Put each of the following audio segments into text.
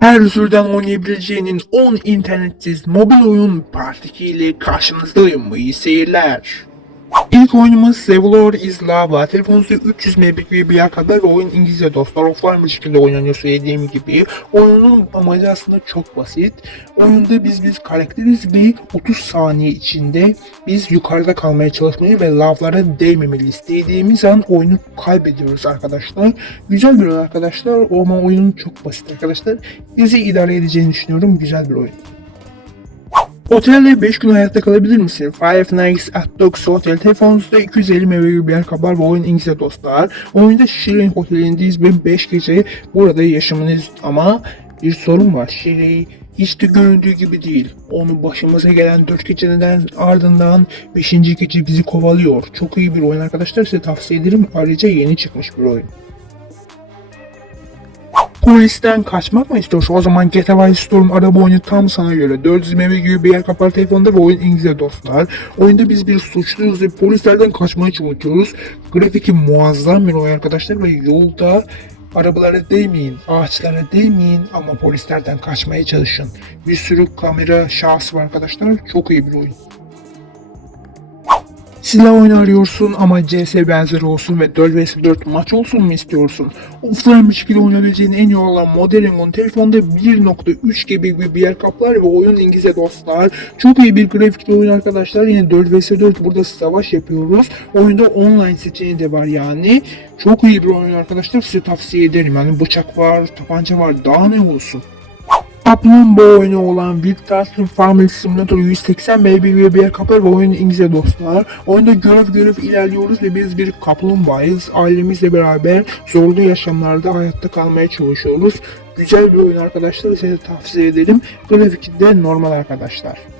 Her türden oynayabileceğinin 10 internetsiz mobil oyun Part 2 ile karşınızdayım. İyi seyirler. İlk oyunumuz Sevalor is Lava. Telefonunuzda 300 mbps kadar ve oyun İngilizce dostlar. Offline bir şekilde oynanıyor söylediğim gibi. Oyunun amacı aslında çok basit. Oyunda biz biz karakteriz ve 30 saniye içinde biz yukarıda kalmaya çalışmayı ve lavlara değmemeli istediğimiz an oyunu kaybediyoruz arkadaşlar. Güzel bir oyun arkadaşlar ama oyunun çok basit arkadaşlar. Bizi idare edeceğini düşünüyorum. Güzel bir oyun. Otelde 5 gün hayatta kalabilir misin? Five Nights at Dogs Hotel telefonunuzda 250 MB bir yer kapar ve oyun İngilizce dostlar. Oyunda Şirin Oteli'ndeyiz ve 5 gece burada yaşamanız ama bir sorun var. Şirin hiç de göründüğü gibi değil. Onun başımıza gelen 4 geceden ardından 5. gece bizi kovalıyor. Çok iyi bir oyun arkadaşlar size tavsiye ederim. Ayrıca yeni çıkmış bir oyun. Polisten kaçmak mı istiyorsun? O zaman GTA Vice Storm araba oyunu tam sana göre. 400 MB gibi bir yer kapar telefonda ve oyun İngilizce dostlar. Oyunda biz bir suçluyuz ve polislerden kaçmaya çalışıyoruz. Grafiki muazzam bir oyun arkadaşlar ve yolda arabalara değmeyin, ağaçlara değmeyin ama polislerden kaçmaya çalışın. Bir sürü kamera şahsı var arkadaşlar. Çok iyi bir oyun. Silah oyunu arıyorsun ama CS benzeri olsun ve 4 vs 4 maç olsun mu istiyorsun? Offline bir şekilde oynayabileceğin en iyi olan Modern telefonda 1.3 gibi bir yer kaplar ve oyun İngilizce dostlar. Çok iyi bir grafikli oyun arkadaşlar. Yine 4 vs 4 burada savaş yapıyoruz. Oyunda online seçeneği de var yani. Çok iyi bir oyun arkadaşlar. Size tavsiye ederim. Yani bıçak var, tabanca var. Daha ne olsun? Kaplumbağa oyunu olan Castle Farming Simulator 180 MB bir yer kapar ve oyun İngilizce dostlar. Oyunda görev görev ilerliyoruz ve biz bir kaplumbağayız. Ailemizle beraber zorlu yaşamlarda hayatta kalmaya çalışıyoruz. Güzel bir oyun arkadaşlar size tavsiye ederim. Grafik de normal arkadaşlar.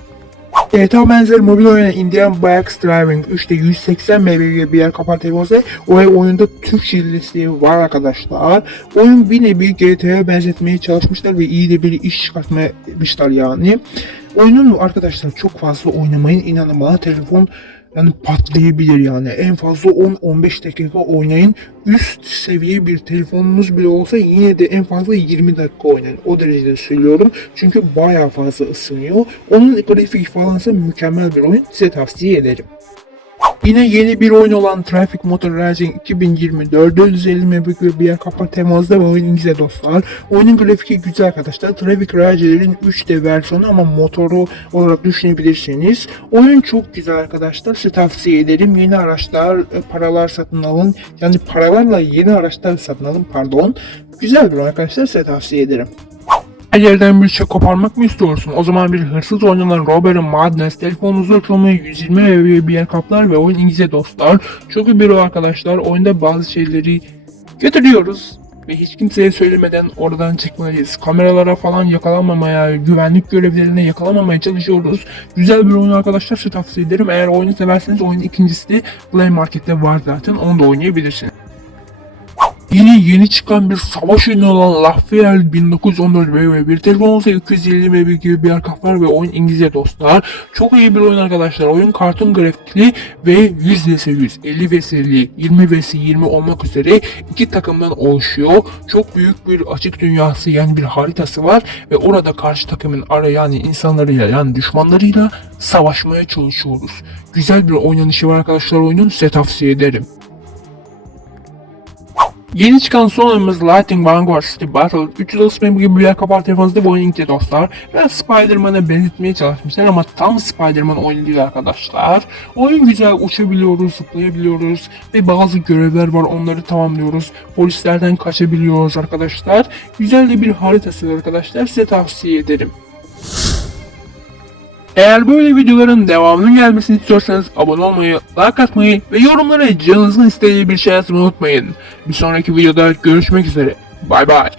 GTA benzer mobil oyuna Indian Bikes Driving 3'te 180 MB bir yer kapar telefonda o oyunda Türkçe desteği var arkadaşlar. Oyun bir nevi GTA'ya benzetmeye çalışmışlar ve iyi de bir iş çıkartmışlar yani. Oyunun arkadaşlar çok fazla oynamayın inanın bana telefon yani patlayabilir yani. En fazla 10-15 dakika oynayın. Üst seviye bir telefonunuz bile olsa yine de en fazla 20 dakika oynayın. O derecede söylüyorum. Çünkü bayağı fazla ısınıyor. Onun grafik falansa mükemmel bir oyun. Size tavsiye ederim. Yine yeni bir oyun olan Traffic Motor Racing 2024 450 MB bir yer kapar temasda ve oyun dostlar. Oyunun grafiki güzel arkadaşlar. Traffic Racing'lerin 3D versiyonu ama motoru olarak düşünebilirsiniz. Oyun çok güzel arkadaşlar. Size tavsiye ederim. Yeni araçlar, e, paralar satın alın. Yani paralarla yeni araçlar satın alın pardon. Güzel bir arkadaşlar. Size tavsiye ederim. Her bir şey koparmak mı istiyorsun? O zaman bir hırsız oynanan Robert Madness telefonunuzu açılmaya 120 ve bir yer kaplar ve oyun İngilizce dostlar. Çok iyi bir arkadaşlar. Oyunda bazı şeyleri götürüyoruz ve hiç kimseye söylemeden oradan çıkmalıyız. Kameralara falan yakalanmamaya, güvenlik görevlerine yakalanmamaya çalışıyoruz. Güzel bir oyun arkadaşlar size tavsiye ederim. Eğer oyunu severseniz oyunun ikincisi de Play Market'te var zaten. Onu da oynayabilirsiniz. Yine yeni çıkan bir savaş oyunu olan Lafayette 1914 ve bir telefon olsa 250 MB gibi bir arka var ve oyun İngilizce dostlar. Çok iyi bir oyun arkadaşlar. Oyun kartun grafikli ve 100 vs 100, 50 vs 50, 20 vs 20 olmak üzere iki takımdan oluşuyor. Çok büyük bir açık dünyası yani bir haritası var ve orada karşı takımın ara yani insanlarıyla yani düşmanlarıyla savaşmaya çalışıyoruz. Güzel bir oynanışı var arkadaşlar oyunun size tavsiye ederim. Yeni çıkan son oyunumuz Lightning Vanguard City Battle 330 MB gibi bir yer kapar telefonunuzda bu oyun İngilizce dostlar. Biraz Spider-Man'a benzetmeye çalışmışlar ama tam Spider-Man oyunu değil arkadaşlar. Oyun güzel uçabiliyoruz, zıplayabiliyoruz ve bazı görevler var onları tamamlıyoruz. Polislerden kaçabiliyoruz arkadaşlar. Güzel de bir haritası arkadaşlar size tavsiye ederim. Eğer böyle videoların devamının gelmesini istiyorsanız abone olmayı, like atmayı ve yorumlara canınızın istediği bir şey yazmayı unutmayın. Bir sonraki videoda görüşmek üzere. Bay bay.